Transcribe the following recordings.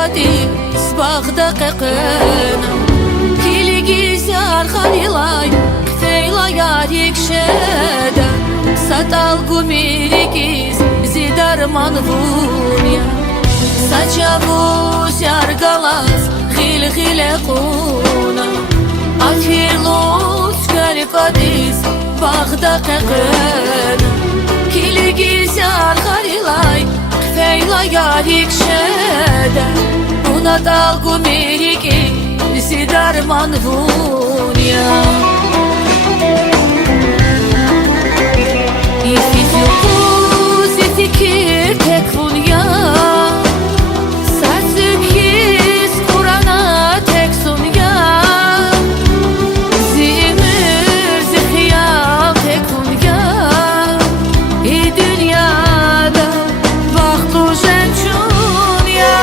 قديس باخدا قيقنا كيلي جيزار خليلاي كفيلا ياريك شادا ساتال قميريكيز زيدار منفونيا ساچابوس يارغالاس خيل خيل قونا أفيرلوس كاري قديس باخدا قيقنا كيلي جيزار خليلاي كفيلا ياريك شادا ونادال قميريكيز زيدار منفونيا يفيزيوكوز يفكر تكفونيا ساتسكيز قرانا تكسونيا زيمر زخيال تكفونيا إي دنيادا باختو جنشونيا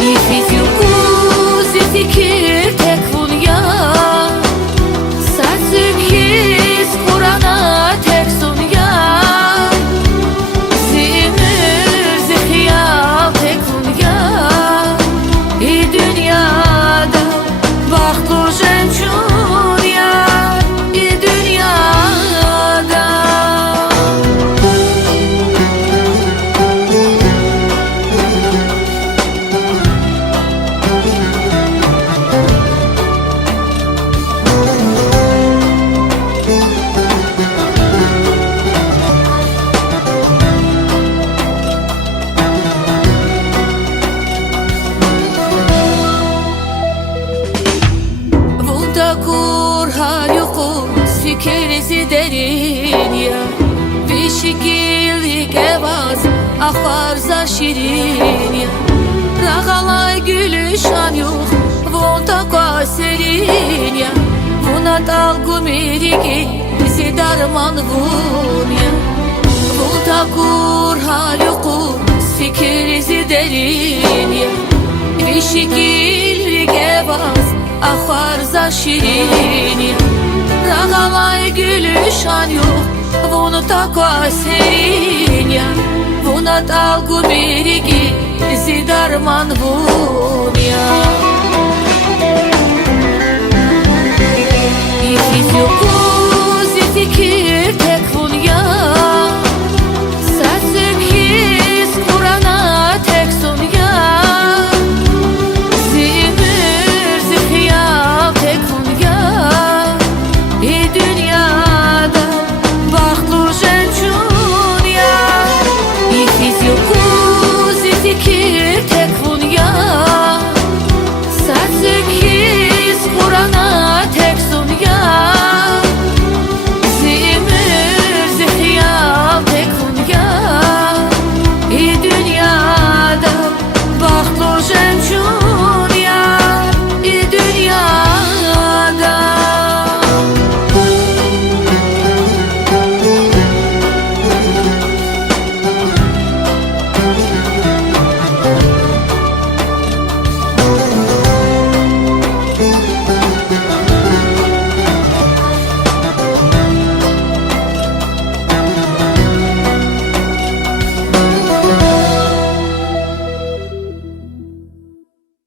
يفيزيوكوز يفكر تكفونيا ساتسكيز قرانا تكسونيا Fikrisi derin ya bir şekillik evaz ahvarza şirin ya Rağalay gülüşan yok Vonta serin ya Vuna dalgu miriki Zidarman vun ya Vonta kur haluku Fikrisi derin ya bir şekillik evaz ahvarza şirin ya Rağalay gülüşan yok Vunu takva serin ya Vuna dalgu miriki Zidarman vun ya